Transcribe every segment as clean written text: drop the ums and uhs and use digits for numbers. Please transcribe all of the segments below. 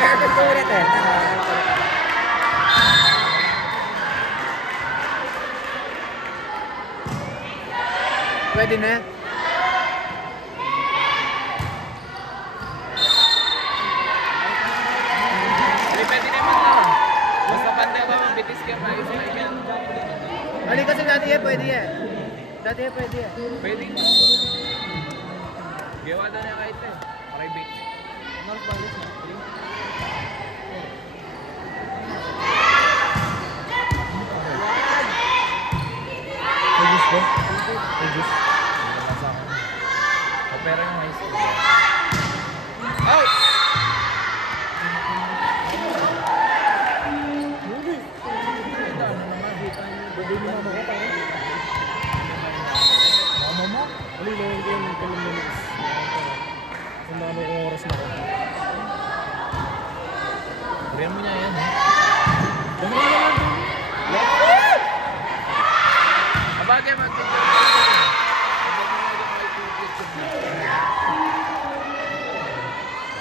Airport ko ulit eh. Pwede na. Pwede naman na. Basta pantay ba mabitis ka pa isa yan. Mali kasi dati yan, pwede yan. Dati yan, pwede yan. Pwede mo. Gawa na na kahit eh. Private. North Valley na. Pwede ba? Pwede. Opera yung high school. Oh! Mama mo? Ali, lawin ko yung 10 minutes. Kung ano kung oras na ko. Buriyan mo niya yan eh. Dami na lang din. Abagay mag-picture.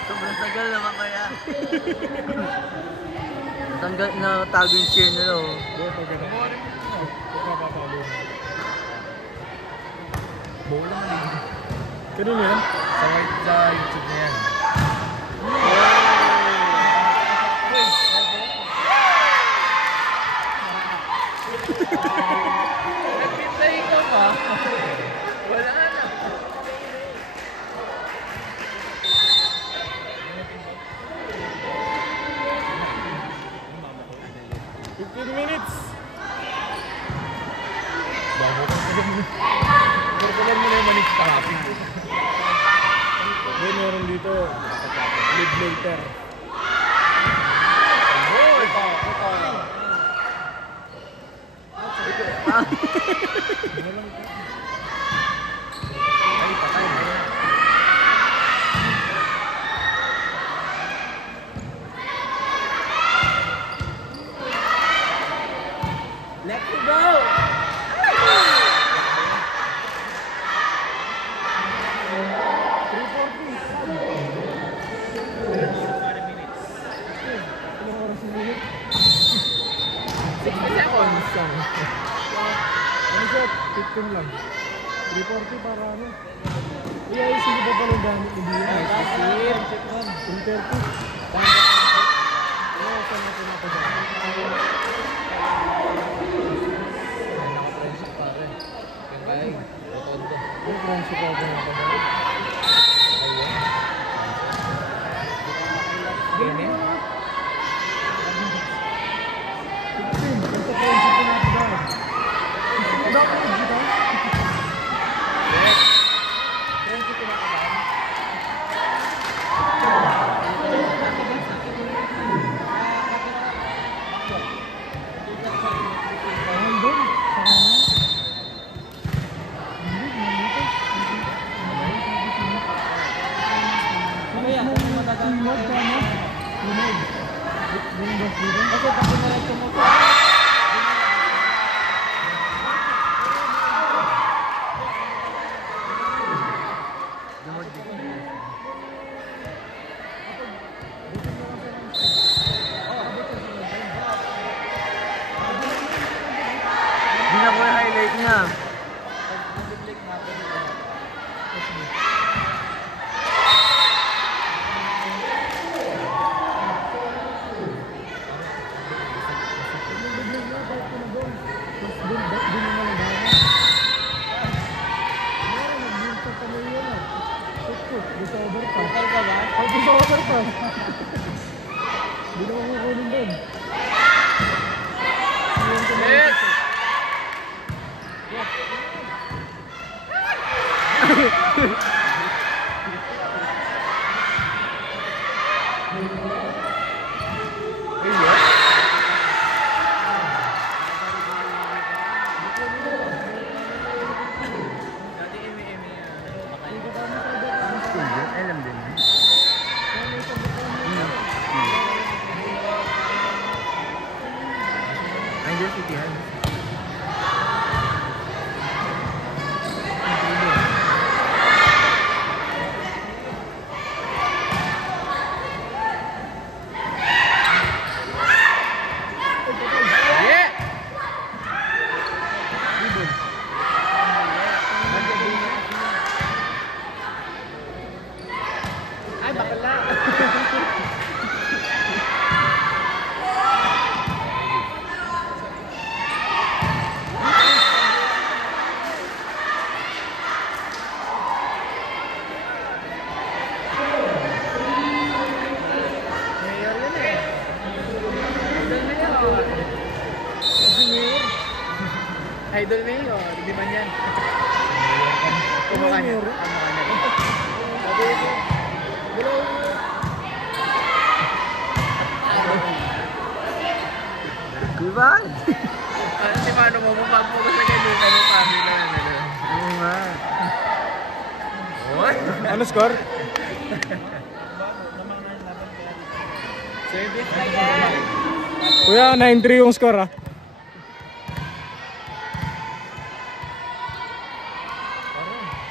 Sobrang tagal naman kaya. Tanggal na tago yung chair nila oh. Bola man eh. Kanino yan? Sa YouTube na yan. Nagpintay ka pa. Wala na. Minutes. Bago ka pa rin. Purpulan mo na yung manis traffic. Then meron dito. Live later. Oh, ito. Ay, patay. Let's go! Ano siya? 15 lang. 340 para ano? Iayusin ko pa pala yung gamit ni Bia. Kasir! 330. Ano, saan natin napadaan? Naka-friendship pare. Yung kaya, rotondo. Ano, friendship ako napadaan? Gini? 15. Basta friendship ko napadaan. Dapat yung dito? Friendship ko napadaan. Hindi na ko yung highlight niya. Hindi na makukunin doon. Yes! Alam din. Angel City yan. bakla. Mayor yun eh. Idol Mayor. Idol Mayor. Di ba yan? Kumukha niya. Kumukha niya. Sabi ko. Hello. Diba? Si Mano mo, magpupunta sa ganyan. Ano family na yun. Oo nga. Oy! Ano score? Service na yan. Kuya, 9-3 yung score ah.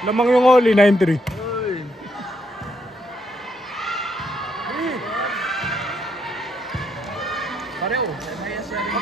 Lamang yung oli, 9-3. Uy! Pareho. Sanaya siya rin.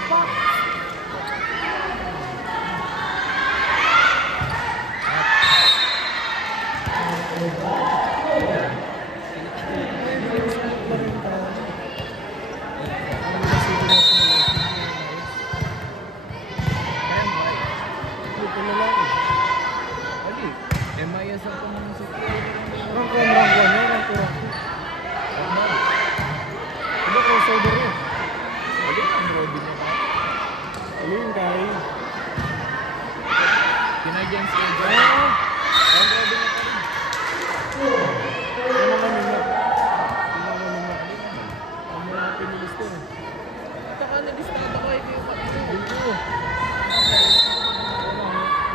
Ali, MIS ang pumunta sa Rank 1 yan, rank 1. Ano crossover yun? Ali, ang Robin niya pa. Ano yung kay? Kinagyan si Edgar. Ah! Ang Robin niya pa rin. Ano naman nila? Ano naman nila? Ang mga pinilista eh. Ito ka, nag-start ako. Ito yung kapito. Dito.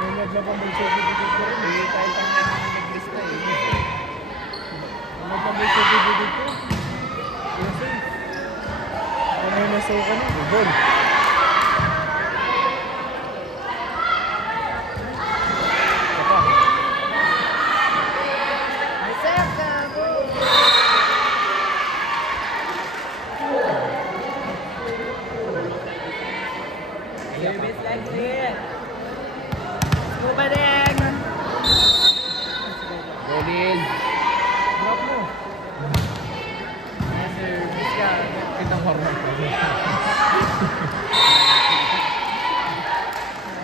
May naglabang mag-certificate ko rin. Hindi tayo kanya nag-lista eh. Naglabang mag-certificate ko. Yes eh. Ano yung nasa ka na? Bubol. Service like this! Scuba din! Rolin! Drop mo. Service ka. Kitang hormone.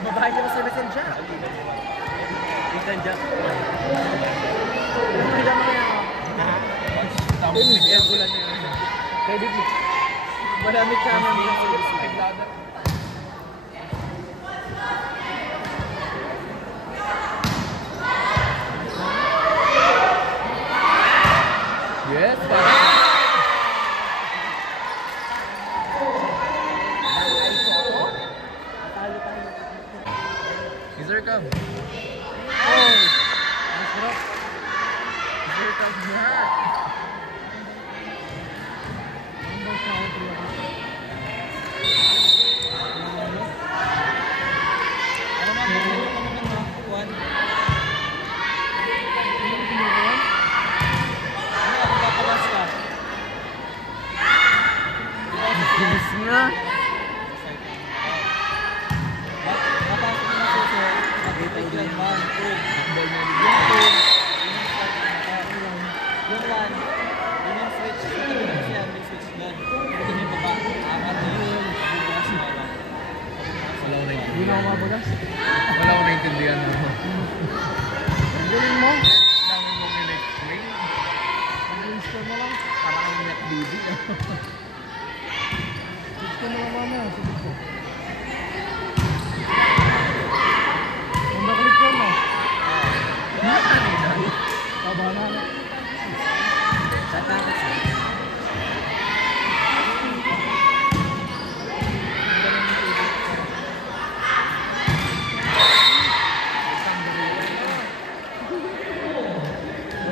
Babae ka ba sa messenger? Messenger? Pila mo yan. Tapos bigyan ko lang yun. Credit mo. Maraming sa amin. Tiglada. Yes, parang. Sir, come. Oh! Mas drop. Sir, come here. Ang boss na ako 3 ako. Ano nga, ano naman Juan? Ano, magpapalas ka? Bilis nga. Napasok mo na suso. Mag-take line 1, 2. Yung 1, yun yung switch. Kasi yan, may switch doon. Pwede yung baba. Apat na yun. Bubukas na lang. Wala ko Hindi na ako mabagas. Wala ko naintindihan mo. Ang galing mo. Dami mo in-explain. Mag-install na lang. Parang ang net baby. Gusto mo na mamaya. Sige ko. Kung naklik yan ah. Taba na.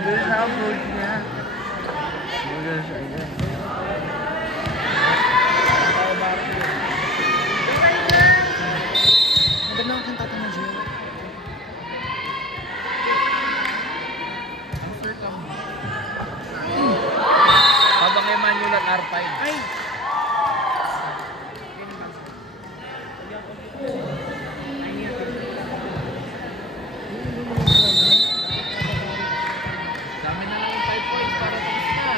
Mabilis na ang food niya. Mabilis siya yan. Maganda ang kantata na Jill. Ang sir, come. Habang Emmanuel at R5. Ay! Sa amin na lang yung 5 points para tapos na.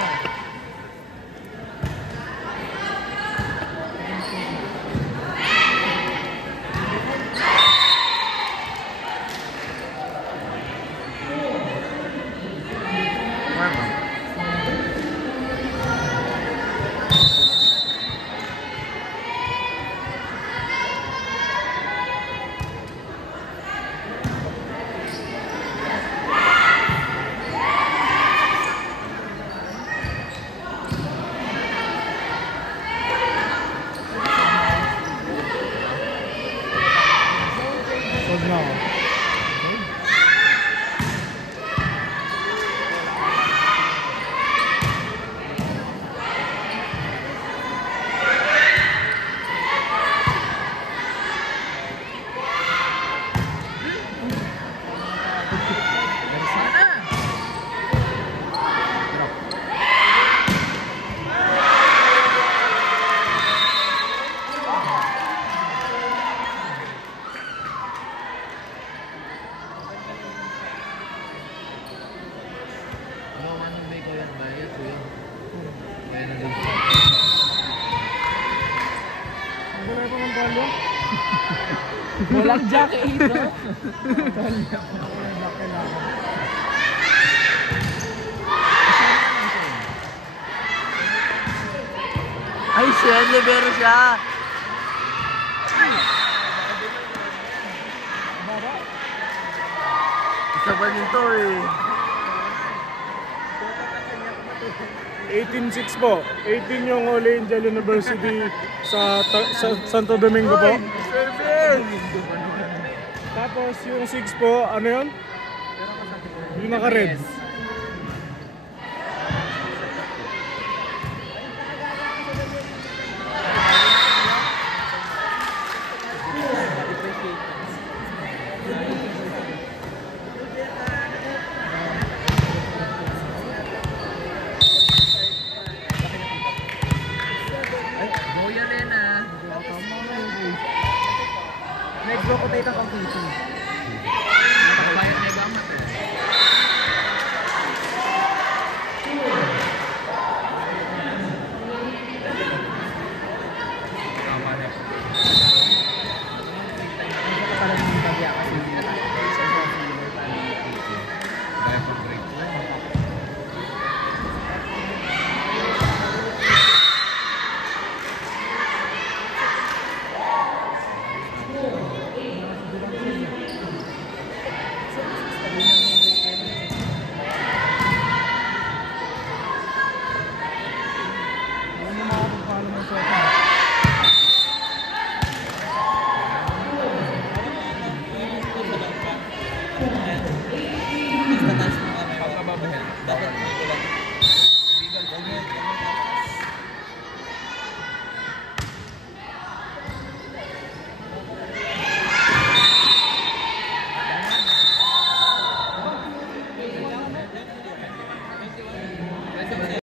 medalya? Walang jacket ito. Ay, Shen, libero siya. Isa pa nito eh. 18-6 po. 18 yung Holy Angel University sa Santo Domingo po. Tapos yung 6 po, ano yun? Yung naka-red.